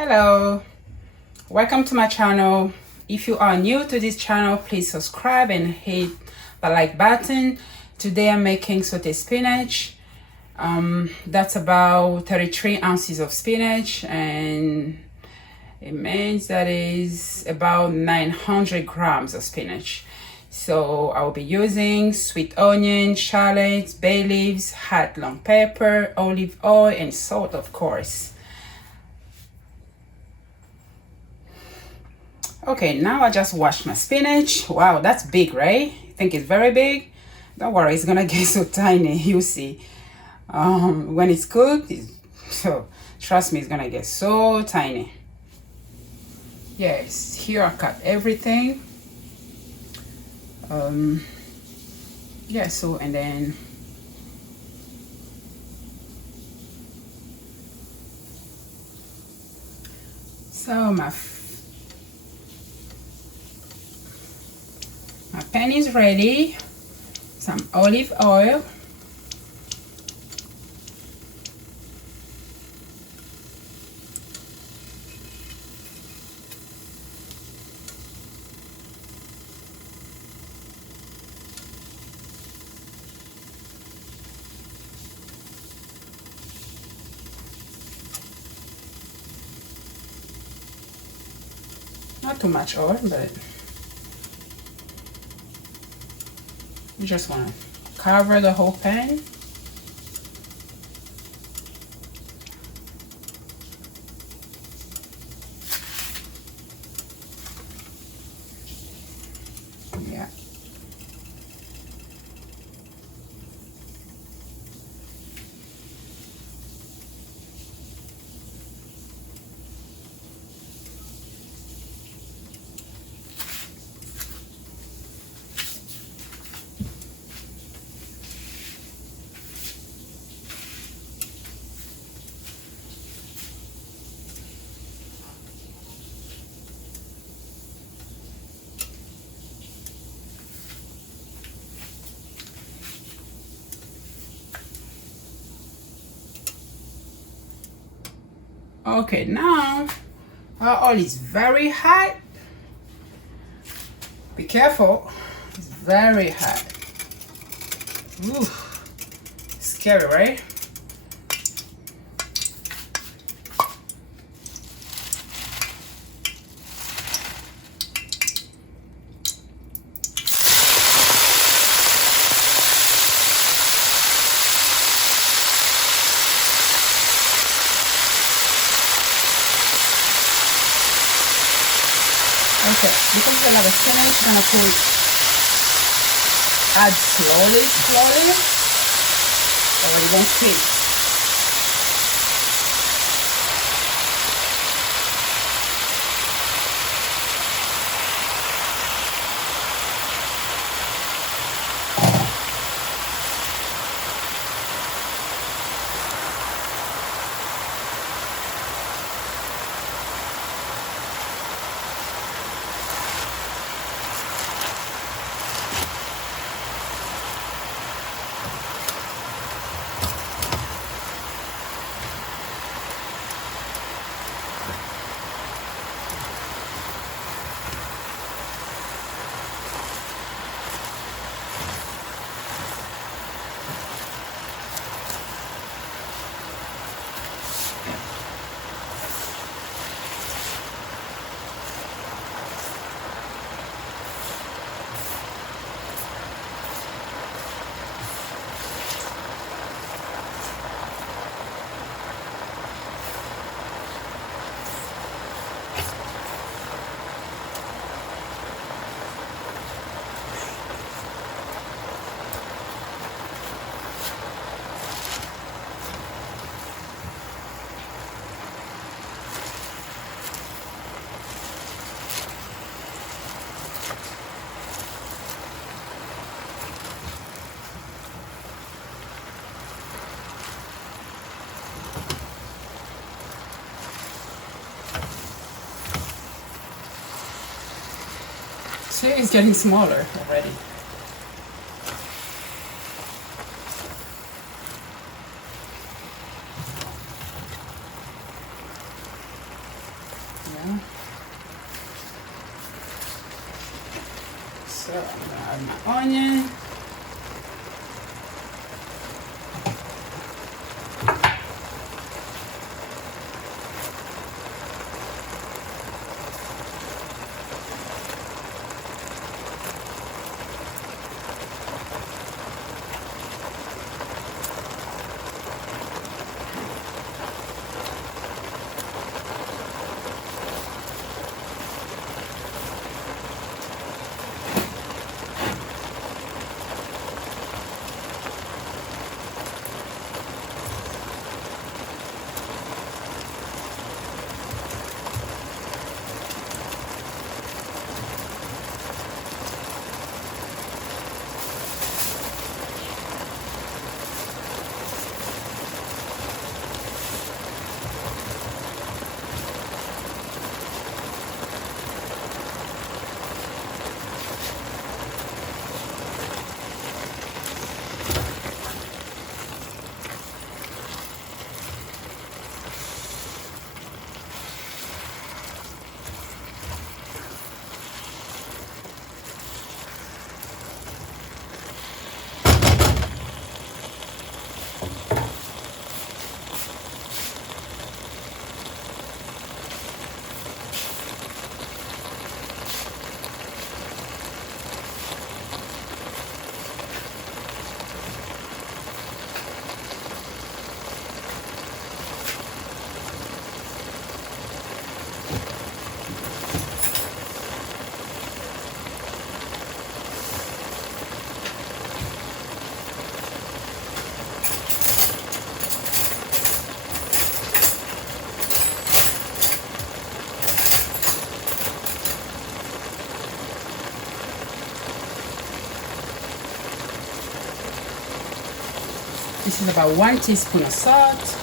Hello, welcome to my channel. If you are new to this channel, please subscribe and hit the like button. Today I'm making sauteed spinach. That's about 33 ounces of spinach, and it means that is about 900 grams of spinach. So I will be using sweet onion, shallots, bay leaves, hot long pepper, olive oil, and salt, of course. Okay, now I just washed my spinach. Wow, that's big, right? I think it's very big. Don't worry, it's gonna get so tiny. You see, when it's cooked, so trust me, it's gonna get so tiny. Yes, here I cut everything. Yeah, so and then my pan is ready. Some olive oil. Not too much oil, but you just want to cover the whole pan. Yeah. Okay, now our oil is very hot. Be careful, it's very hot. Ooh, scary, right? Okay, because it's a lot of spinach, I'm gonna add slowly, or it won't taste. See, it's getting smaller already. Yeah. So I'm gonna add my onion. This is about 1 teaspoon of salt.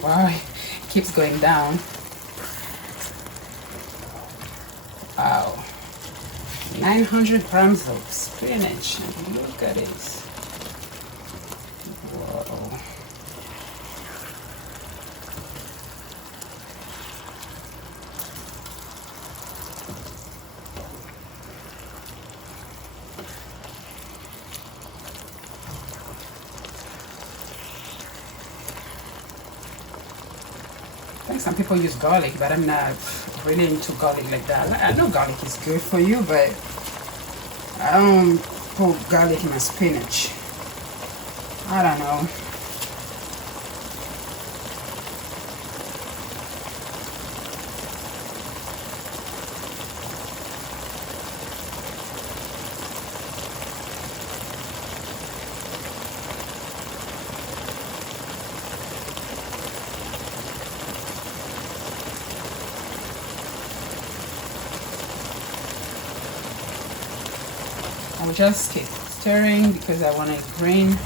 Wow, it keeps going down. Wow. 900 grams of spinach. Look at it. Whoa. I think some people use garlic, but I'm not really into garlic like that. I know garlic is good for you, but I don't put garlic in my spinach. I don't know. I'll just keep stirring because I want it green.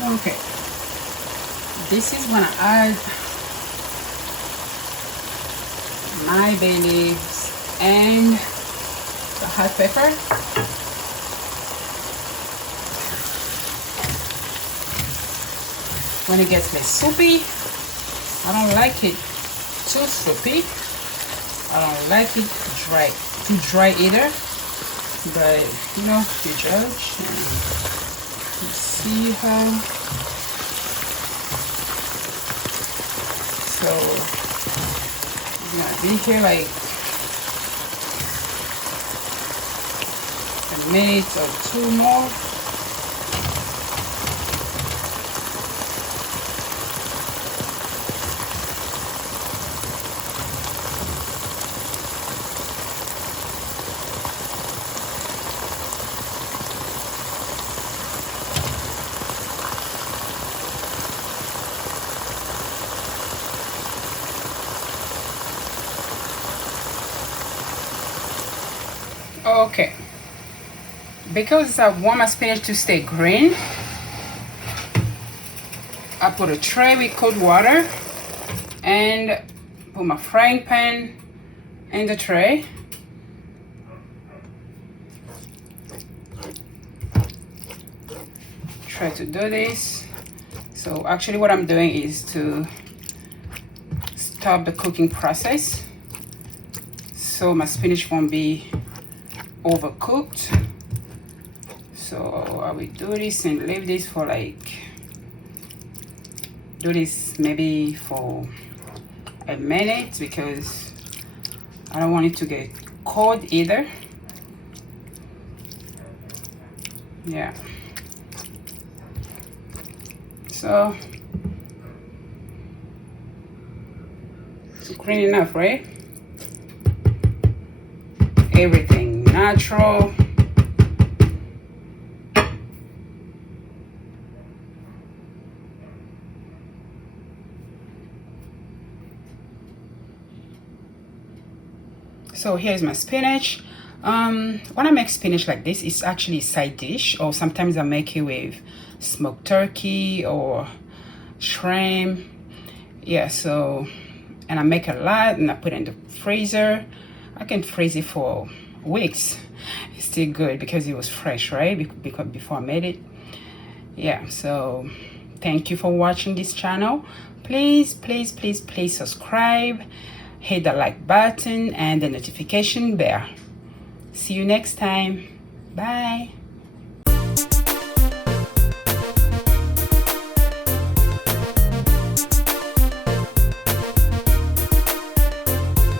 Okay, this is when I add my bay leaves and the hot pepper. When it gets less soupy, I don't like it too soupy. I don't like it too dry either. but you know, you judge and you see how. So I'm gonna be here like a minute or two more. Okay, because I want my spinach to stay green, I put a tray with cold water and put my frying pan in the tray. Try to do this. So actually what I'm doing is to stop the cooking process so my spinach won't be overcooked. So I will do this and leave this for do this maybe for a minute because I don't want it to get cold either. Yeah. So it's green enough, right? Everything natural. So here's my spinach. When I make spinach like this, it's actually a side dish, or sometimes I make it with smoked turkey or shrimp. Yeah, so, and I make a lot and I put it in the freezer. I can freeze it for weeks. It's still good because it was fresh, right? Because before I made it. Yeah, so thank you for watching this channel. Please subscribe, hit the like button and the notification bell. See you next time. Bye.